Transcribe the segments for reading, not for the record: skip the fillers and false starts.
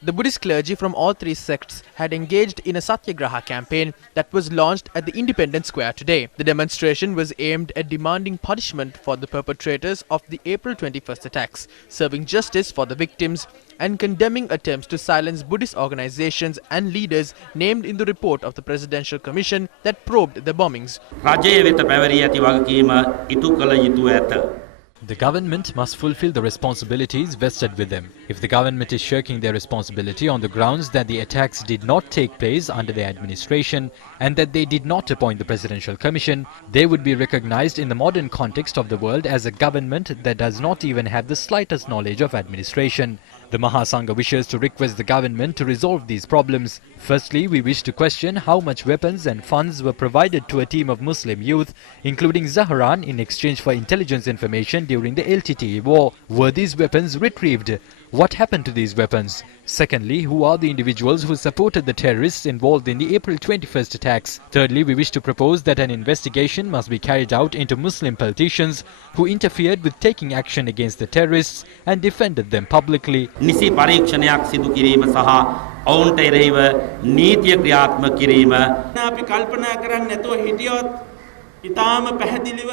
The Buddhist clergy from all three sects had engaged in a Satyagraha campaign that was launched at the Independence Square today. The demonstration was aimed at demanding punishment for the perpetrators of the April 21st attacks, serving justice for the victims, and condemning attempts to silence Buddhist organizations and leaders named in the report of the Presidential Commission that probed the bombings. The government must fulfill the responsibilities vested with them. If the government is shirking their responsibility on the grounds that the attacks did not take place under their administration and that they did not appoint the Presidential Commission, they would be recognized in the modern context of the world as a government that does not even have the slightest knowledge of administration. The Mahasangha wishes to request the government to resolve these problems. Firstly, we wish to question how much weapons and funds were provided to a team of Muslim youth, including Zaharan, in exchange for intelligence information during the LTTE war. Were these weapons retrieved? What happened to these weapons? Secondly, who are the individuals who supported the terrorists involved in the April 21st attacks? Thirdly, we wish to propose that an investigation must be carried out into Muslim politicians who interfered with taking action against the terrorists and defended them publicly. නිසි පරීක්ෂණයක් සිදු කිරීම සහ ඔවුන්ට එරෙහිව නීතිය ක්‍රියාත්මක කිරීම අපි කල්පනා කරන්නේ නැතුව හිටියොත් ඊටාම පැහැදිලිව.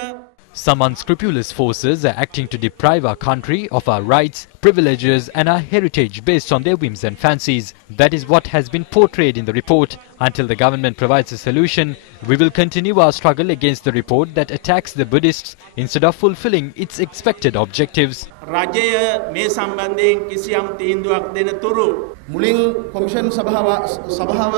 Some unscrupulous forces are acting to deprive our country of our rights, privileges and our heritage based on their whims and fancies. That is what has been portrayed in the report. Until the government provides a solution, we will continue our struggle against the report that attacks the Buddhists instead of fulfilling its expected objectives. රජය මේ සම්බන්ධයෙන් කිසියම් තීන්දුවක් දෙන තුරු මුලින් commission සභාව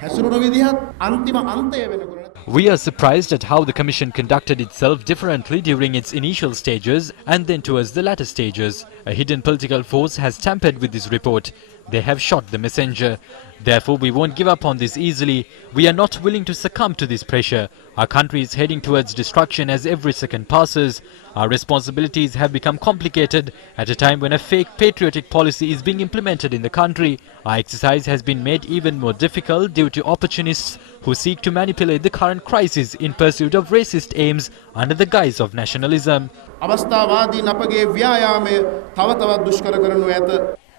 හැසිරුණු විදිහත් අන්තිම අන්තය වෙනකොට. We are surprised at how the Commission conducted itself differently during its initial stages and then towards the latter stages. A hidden political force has tampered with this report. They have shot the messenger. Therefore, we won't give up on this easily. We are not willing to succumb to this pressure. Our country is heading towards destruction as every second passes. Our responsibilities have become complicated at a time when a fake patriotic policy is being implemented in the country. Our exercise has been made even more difficult due to opportunists who seek to manipulate the current crisis in pursuit of racist aims under the guise of nationalism.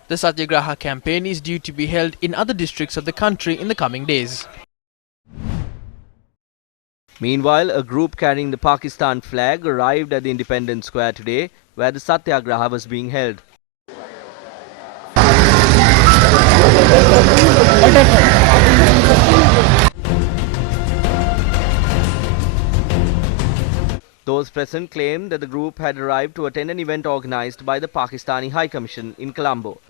The Satyagraha campaign is due to be held in other districts of the country in the coming days. Meanwhile, a group carrying the Pakistan flag arrived at the Independence Square today, where the Satyagraha was being held. Those present claimed that the group had arrived to attend an event organized by the Pakistani High Commission in Colombo.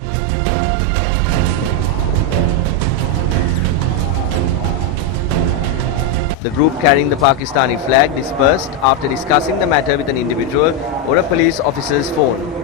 The group carrying the Pakistani flag dispersed after discussing the matter with an individual or a police officer's phone.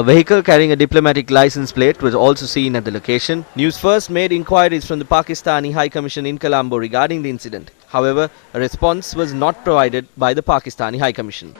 A vehicle carrying a diplomatic license plate was also seen at the location. News First made inquiries from the Pakistani High Commission in Colombo regarding the incident. However, a response was not provided by the Pakistani High Commission.